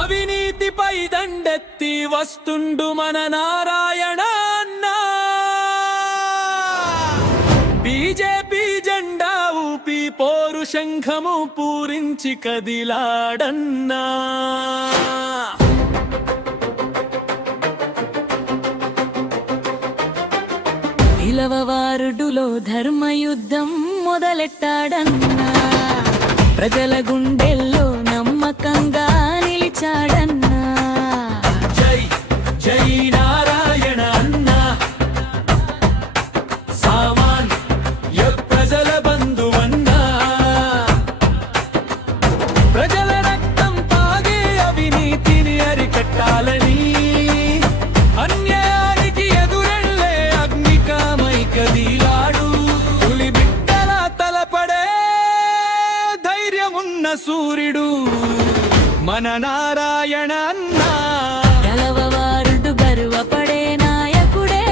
అవినీతిపై దండెత్తి వస్తుండు మన నారాయణ అన్న. బీజేపీ జెండా ఊపి పోరు శంఖము పూరించి కదిలాడన్నా. పిలవవారుడులో ధర్మయుద్ధం మొదలెట్టాడన్నా. ప్రజల గుండెల్లో నమ్మకంగా నిలిచాడన్న సూర్యుడు మన నారాయణ అన్నా గెలవవారుడు గర్వపడే నాయకుడే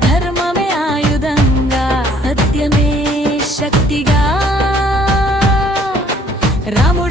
ధర్మమే ఆయుధంగా సత్యమే శక్తిగా. రాముడు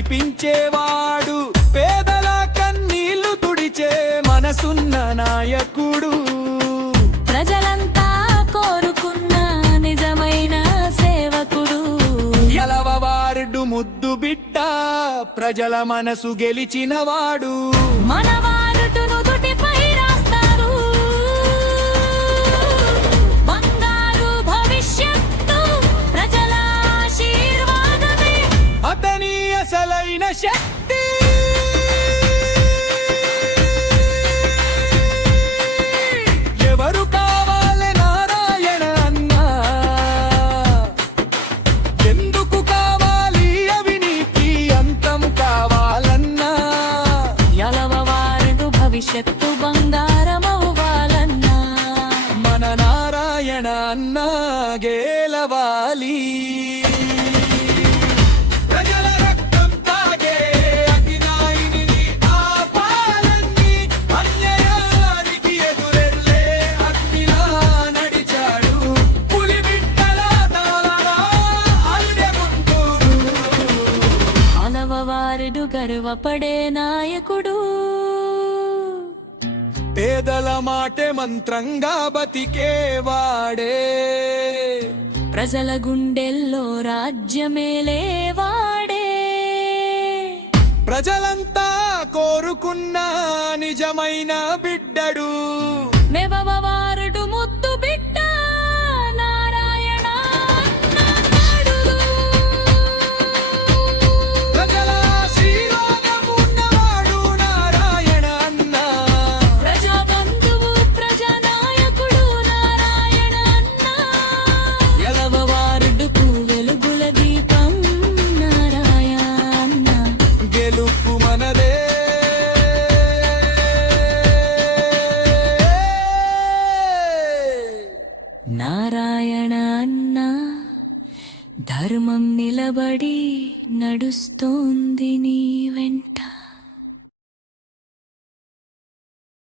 నడిపించేవాడు పేదల కన్నీళ్ళు తుడిచే మనసున్న నాయకుడు. ప్రజలంతా కోరుకున్న నిజమైన సేవకుడు. ఎలవవారుడు ముద్దు బిడ్డ ప్రజల మనసు గెలిచినవాడు. మన భవిష్యత్తు బంగారమవ్వాలన్నా. మన నారాయణ అన్నా గేలవాలి. ప్రజల రక్తం పేదల మాటే మంత్రంగా బతికేవాడే. ప్రజల గుండెల్లో రాజ్యమేలేవాడే ప్రజలంతా కోరుకున్న నిజమైన బిడ్డడు. మెవవారుడు ధర్మం నిలబడి నడుస్తోంది నీ వెంట.